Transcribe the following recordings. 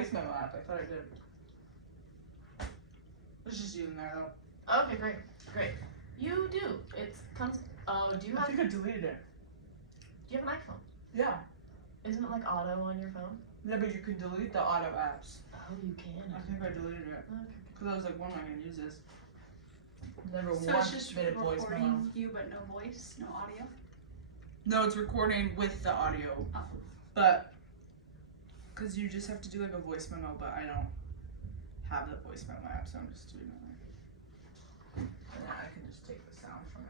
voice memo app. I thought I did. Let's just use there though. Okay, great. You do. It comes. Oh, do you I have? think I deleted it. Do you have an iPhone? Yeah. Isn't it like auto on your phone? Yeah, but you can delete the auto apps. Oh, you can. I think I deleted it. Okay. Because I was like, when am I going to use this? Never So once it's just made a voice memo. recording you, but no voice, no audio? No, it's recording with the audio. Oh. But, because you just have to do like a voice memo, but I don't have the voice memo app, so I'm just doing it. And now I can just take the sound from it.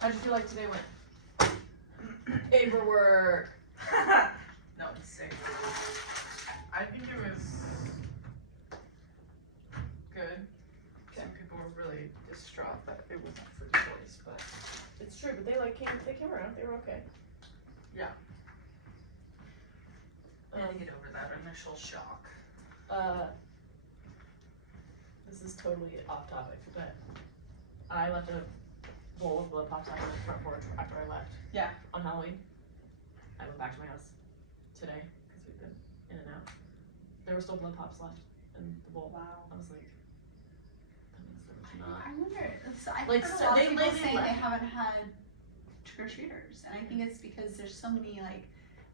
How'd you feel like today went? Paperwork. No, it's sick. I think it was good. Some people were really distraught that it wasn't for choice, but It's true, but they came around. They were okay. yeah. I had to get over that initial shock. This is totally off topic, but I left a bowl of blood pops out on the front porch after I left. Yeah. On Halloween. I went back to my house today because we've been in and out. There were still blood pops left in the bowl. Wow. I was like, that means there was not. I wonder, so I've Like, heard a so lot they of people left. saying they haven't had trick-or-treaters, and I think it's because there's so many, like,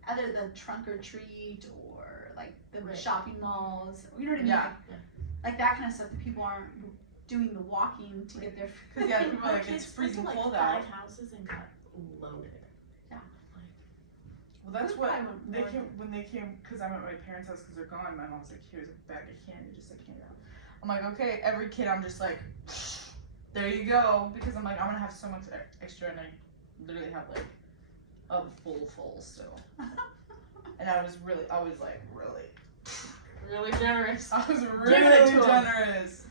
either the trunk or treat or, like, the Right. shopping malls, you know what I mean? Yeah. Like that kind of stuff that people aren't doing the walking to get their Because yeah, people are Our like, kids it's freezing went to, cold like, out. 5 houses and got loaded. Yeah. Well, that's That's what why I went they more. came when they came. Because I'm at my parents' house because they're gone. My mom's like, "Here's a bag of candy, just like hand it out." I'm like, "Okay." Every kid, I'm just like, "There you go," because I'm like, I'm gonna have so much extra, and I literally have like a full still. And I was like, Really generous. I was Give it really to 'em. generous.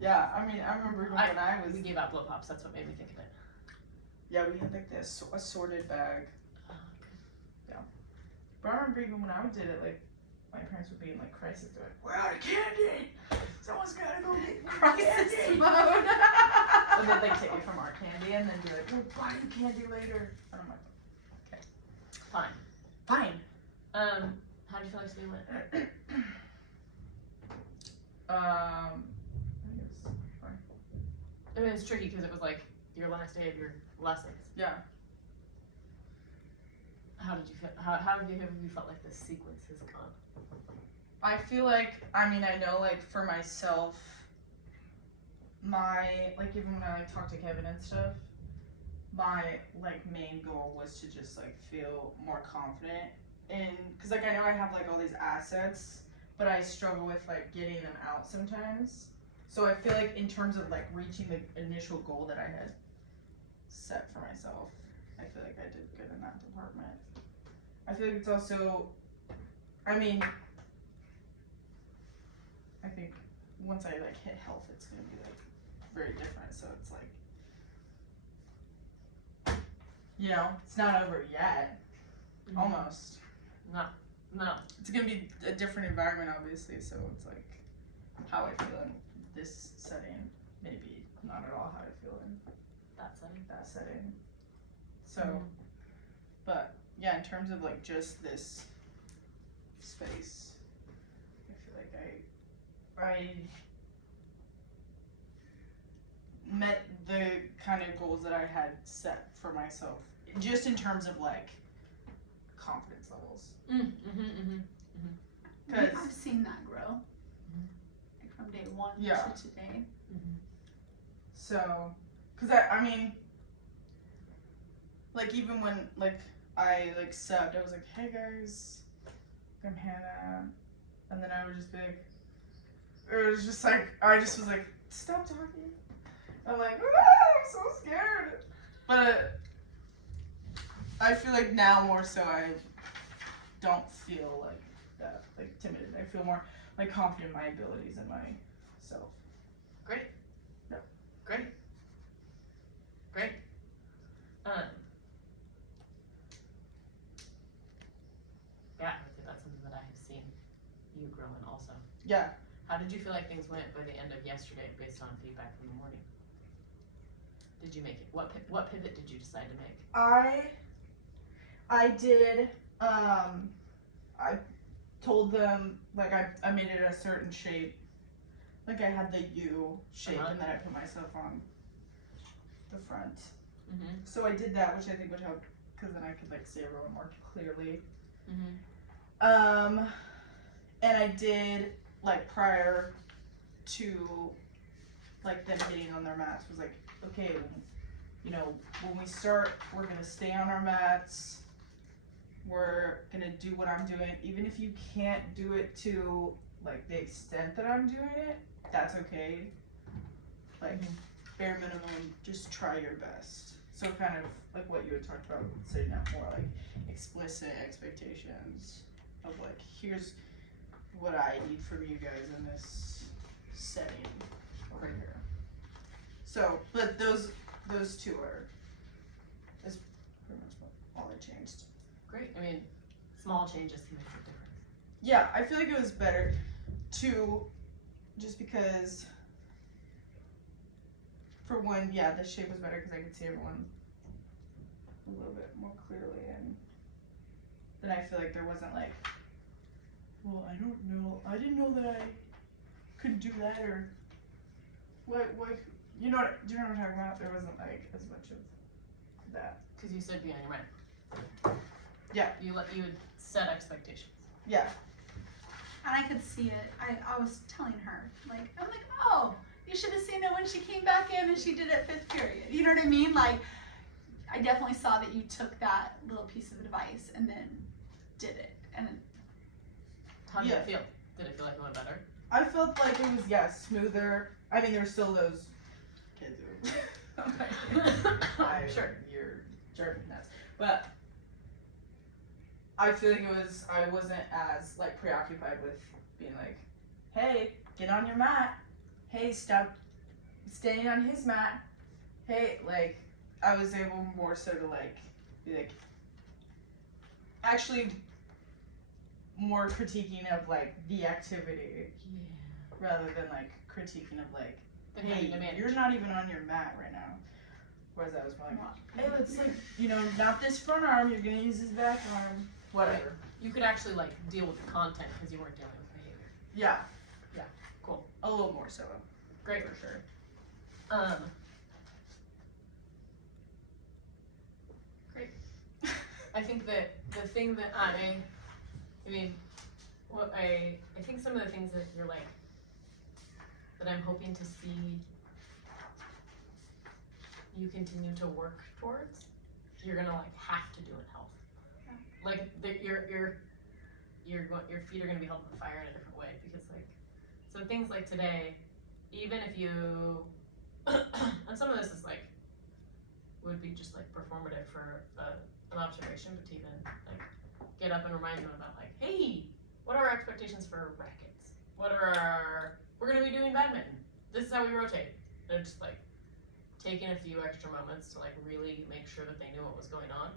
Yeah, I mean, I remember even when I was. We gave out blow pops. That's what made me think of it. Yeah, we had like this assorted bag. Oh, But I remember even when I did it, like, my parents would be in, like, crisis. They're like, we're out of candy! Someone's gotta go get Crisis candy! mode. And then they'd take it from our candy and then be like, we'll buy you candy later. And I'm like, okay. Fine. How do you feel like today went? I think it was fine. I mean, it's tricky because it was like your last day of your lessons. Yeah. How did you feel? How have you felt like this sequence has gone? I feel like, I mean, I know, like, for myself, like, even when I, like, talk to Kevin and stuff, my, like, main goal was to just, like, feel more confident in, because, like, I know I have, like, all these assets, but I struggle with, like, getting them out sometimes. So I feel like in terms of, like, reaching the initial goal that I had set for myself, I feel like I did good in that department. I feel like it's also, I mean, I think once I, like, hit health, it's gonna be, like, very different, so it's like, you know, it's not over yet, almost. No. It's gonna be a different environment, obviously, so it's like, how I feel in this setting, maybe not at all how I feel in That setting. that setting. So, but, yeah, in terms of, like, just this space, I feel like I met the kind of goals that I had set for myself, just in terms of, like, confidence levels. I've Cause seen that grow. Like from day one Yeah. to today. so, cause I mean, like even when like I like subbed, I was like, hey guys, I'm Hannah, and then I would just be like, it was just like I just was like, stop talking. I'm like, I'm so scared. But I feel like now more so I don't feel like that, like timid. I feel more like confident in my abilities and myself. Great. Yep. Great. Yeah, I think that's something that I have seen you grow in also. Yeah. How did you feel like things went by the end of yesterday based on feedback from the morning? Did you make it? What pivot did you decide to make? I did, I told them, like, I made it a certain shape. Like, I had the U shape, and then I put myself on the front. So I did that, which I think would help, because then I could, like, see everyone more clearly. And I did, like, prior to, like, them getting on their mats, was like, okay, you know, when we start, we're gonna stay on our mats. We're gonna do what I'm doing, even if you can't do it to like the extent that I'm doing it, that's okay. Like bare minimum, just try your best. So kind of like what you had talked about, setting up more like explicit expectations of like, here's what I need from you guys in this setting over here. So, but those two is pretty much all I changed. Great. I mean, small changes can make a difference. Yeah, I feel like it was better to, just because, for one, yeah, the shape was better because I could see everyone a little bit more clearly, and then I feel like there wasn't like, well, I don't know, I didn't know that I could do that, or what, you know what, do you know what I'm talking about? There wasn't like as much of that. Because you said be on your mind. Yeah. You would set expectations. Yeah. And I could see it. I was telling her, like, I'm like, oh, you should have seen it when she came back in and she did it 5th period. You know what I mean? Like, I definitely saw that you took that little piece of advice and then did it. And How did it feel? Did it feel like it went better? I felt like it was, smoother. I mean, there were still those kids who I'm sure. You're jerking nuts. But I feel like I wasn't as like preoccupied with being like, hey, get on your mat. Hey, stop staying on his mat. Hey, like, I was able more so to like, be like, actually more critiquing of like the activity rather than like critiquing of like, hey, you're not even on your mat right now. Whereas I was more like, hey, let's like, you know, not this front arm, you're gonna use this back arm, whatever. You could actually like deal with the content because you weren't dealing with behavior. Yeah. Cool. A little more so. Great. For sure. Great. I think that the thing that I mean, what I think some of the things that you're like, that I'm hoping to see you continue to work towards, you're gonna like have to do in health. Like your feet are gonna be held on fire in a different way because like, so things like today, even if you, and some of this is like, would be just like performative for an observation, but to even like get up and remind them about like, hey, what are our expectations for rackets? We're gonna be doing badminton. This is how we rotate. They're just like taking a few extra moments to like really make sure that they knew what was going on.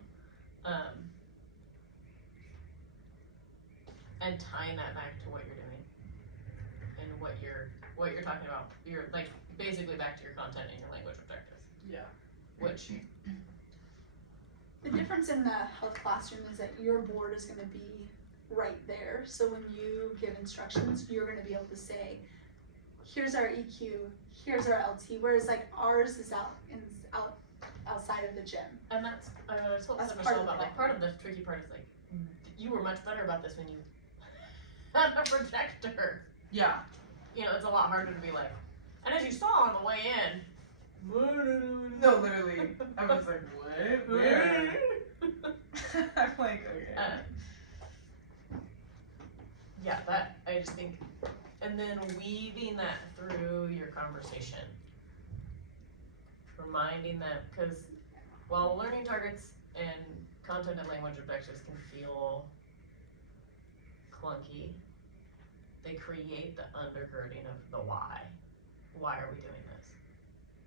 And tying that back to what you're doing and what you're talking about. You're like basically back to your content and your language objectives. Yeah. Which the difference in the health classroom is that your board is going to be right there. So when you give instructions, you're going to be able to say, here's our EQ, here's our LT, whereas like ours is outside of the gym. And that's I told That's Michelle part of about the like part of the tricky part is like you were much better about this when you had a projector. Yeah. You know, it's a lot harder to be like, and as you saw on the way in. No, literally. I was like, what? Where? I'm like, okay. Yeah, that, I just think, and then weaving that through your conversation. Reminding them, because while learning targets and content and language objectives can feel clunky, they create the undergirding of the why. Why are we doing this?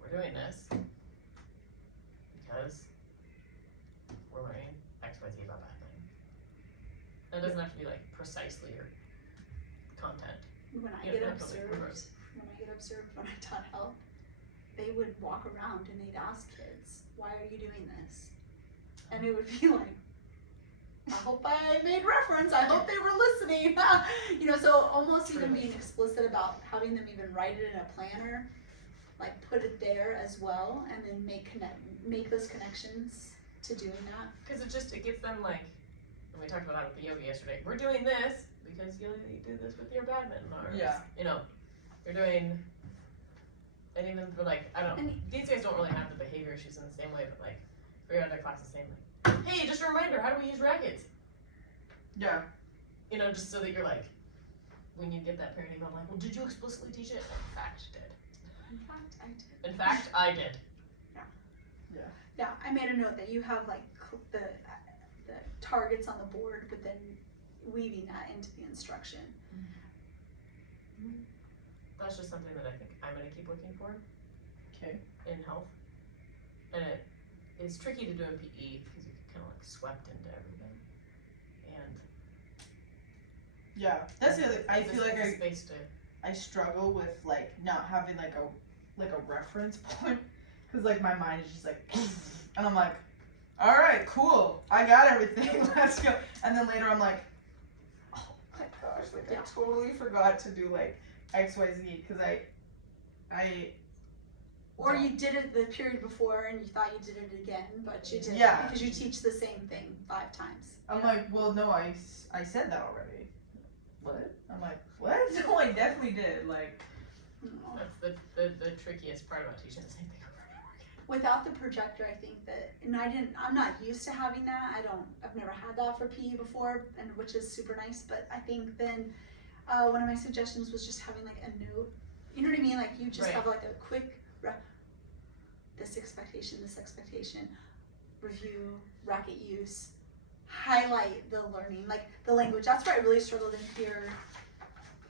We're doing this because we're learning XYZ about that thing. That doesn't have to be like precisely your content. When I Yeah, get not totally observed, reverse. when I taught health, they would walk around and they'd ask kids, why are you doing this? And it would be like, I hope I made reference, I hope they were listening. You know, so almost even Truly. being explicit about having them even write it in a planner, like put it there as well, and then make those connections to doing that. Because it gets them like, and we talked about that with the yoga yesterday, we're doing this because you do this with your badminton, or, Yeah. you know, you're doing, and even for like, I don't, these guys don't really have the behavior issues in the same way, but like, for your other classes, same like, hey, just a reminder, how do we use rackets? Yeah. You know, just so that you're like, when you get that parent email, like, well, did you explicitly teach it? In fact, did. In fact, I did. In fact, I did. Yeah, I made a note that you have like the targets on the board, but then weaving that into the instruction. That's just something that I think I'm gonna keep looking for. Okay. In health. And it is tricky to do in PE because you get kind of like swept into everything. And Yeah. That's the other. I feel like there's space to. I struggle with like not having like a reference point, because like my mind is just like, and I'm like, all right, cool, I got everything, let's go. And then later I'm like, oh my gosh, like I totally forgot to do like XYZ, because I Or you did it the period before and you thought you did it again, but you didn't, Yeah. because you teach the same thing 5 times. I'm like, well, no, I said that already. What? I'm like, what? No, I definitely did. Like, No. That's the trickiest part about teaching the same thing over and over again. Without the projector, I think that, and I'm not used to having that. I've never had that for PE before, and which is super nice. But I think then one of my suggestions was just having like a note. You know what I mean? Like you just Right. have like a quick, this expectation, review, racket use, highlight the learning, like the language. That's where I really struggled in here.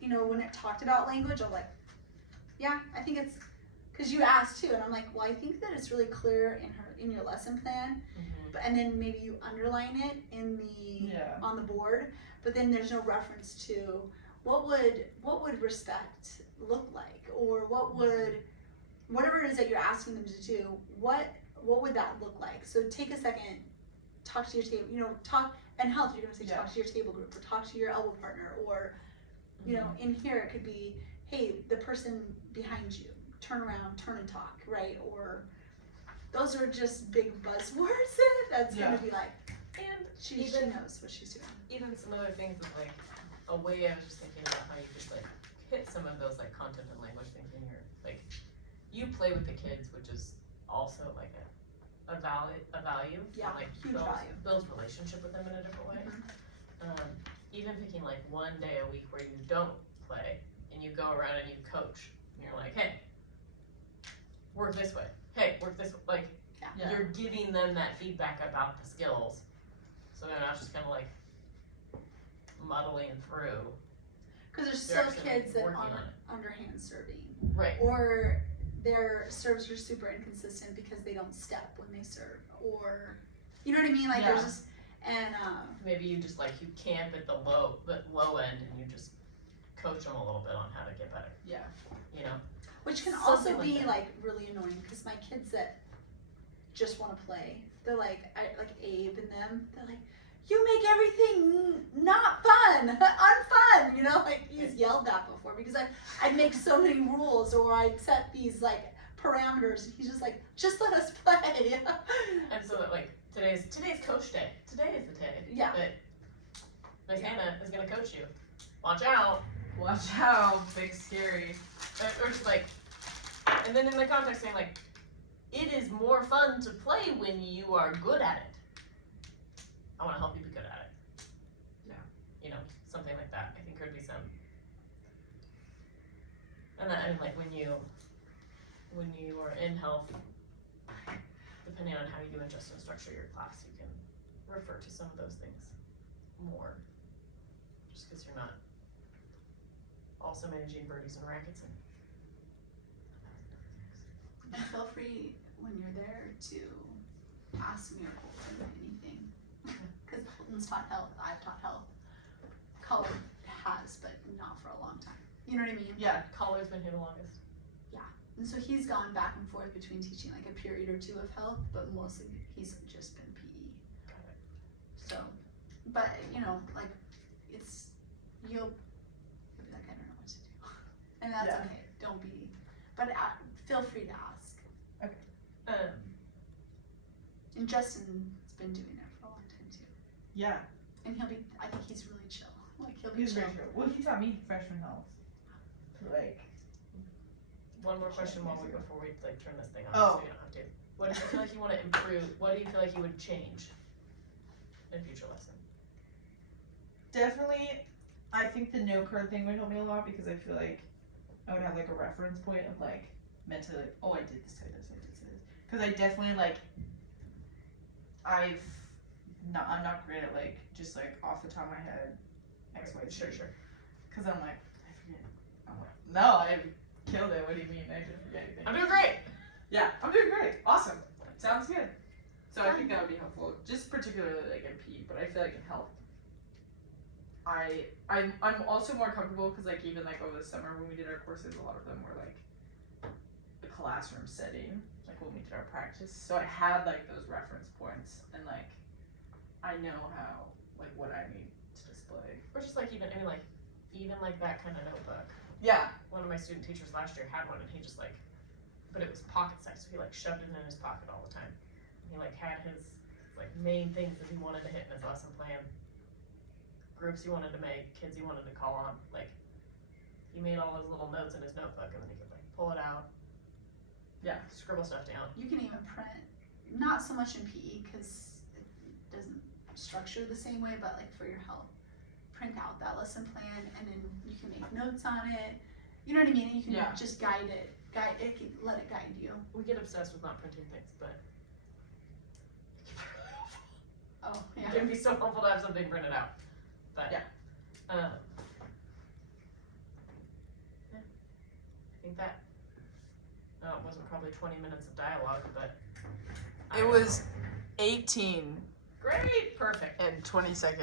You know, when it talked about language, I'm like, yeah, I think it's, because you asked too, and I'm like, well, I think that it's really clear in your lesson plan, and then maybe you underline it in the on the board, but then there's no reference to what would respect look like, or whatever it is that you're asking them to do, what would that look like? So take a second, talk to your table, you know, talk, and health, you're gonna say talk to your table group, or talk to your elbow partner, or you know, in here it could be, hey, the person behind you, turn around, turn and talk, right? Or those are just big buzzwords that's gonna be like, And she knows what she's doing. even some other things with like a way I was just thinking about how you just like hit some of those like content and language things in here. Like you play with the kids, which is also like a value. Yeah, like huge value. Builds relationship with them in a different way. Mhm. Even picking like one day a week where you don't play and you go around and you coach and you're like, hey, work this way. Hey, work this way. Like you're giving them that feedback about the skills. So they're not just kind of like muddling through. Because there's They're still actually kids that working aren't on it. underhand serving, Right. or their serves are super inconsistent because they don't step when they serve, or you know what I mean? Like there's just, and Maybe you just like you camp at the low end and you just coach them a little bit on how to get better. Yeah. You know. which can Something also like be that. like really annoying, because my kids that just want to play, they're like Abe and them, they're like, you make everything not fun, unfun, you know, like he's yelled that before, because I'd make so many rules, or I'd set these like parameters, and he's just like, just let us play. And so that like today's coach day. Today is the day. Yeah. That Miss Hannah is gonna coach you. Watch out. Watch out, big scary. Or just like, and then in the context saying like, it is more fun to play when you are good at it. I want to help you be good at it. Yeah. You know, something like that. I think could be some. And then, and like when you are in health, depending on how you adjust and structure your class, you can refer to some of those things more. Just because you're not also managing birdies and rackets and And feel free when you're there to ask me or Colton anything. Because Colton's taught health, I've taught health. Color has, but not for a long time. You know what I mean? yeah, Collar's been here the longest. And so he's gone back and forth between teaching like a period or two of health, but mostly he's just been PE. Got it. So, but you know, like you'll be like, I don't know what to do, and that's Yeah. okay. Don't be, but feel free to ask. And Justin's been doing it for a long time too, Yeah. and I think he's really chill. Like he'll be He's chill. very true. Well, he taught me freshman health. Like. One more question before we like turn this thing off, Oh. so you don't have to. What do you feel like you want to improve? What do you feel like you would change in future lesson? Definitely, I think the note card thing would help me a lot because I feel like I would have like a reference point of like mentally, like, oh, I did this, I did this, I did this. Because I definitely like, I'm not great at like just like off the top of my head, X, Y, Z. Sure. Because I'm like, I forget. I'm like, no, I killed it. What do you mean? I didn't forget anything. I'm doing great. Yeah, I'm doing great. Awesome. Sounds good. So I think that would be helpful, just particularly like in PE, but I feel like in health, I'm also more comfortable because like even like over the summer when we did our courses, a lot of them were like a classroom setting, like when we did our practice. So I had like those reference points and like I know how like what I need to display. Or just like even like that kind of notebook. Yeah. One of my student teachers last year had one, and he just like, but it was pocket size, so he like shoved it in his pocket all the time. He like had his like main things that he wanted to hit in his lesson plan, groups he wanted to make, kids he wanted to call on. Like he made all his little notes in his notebook, and then he could like pull it out. Yeah. Scribble stuff down. You can even print, not so much in PE because it doesn't structure the same way, but like for your health, print out that lesson plan and then you can make notes on it. You know what I mean? And you can Yeah. just guide it, let it guide you. We get obsessed with not printing things, but Oh, it yeah. can be so helpful to have something printed out. But Yeah. Yeah, I think that it wasn't probably 20 minutes of dialogue, but It was 18 great, perfect. and 20 seconds.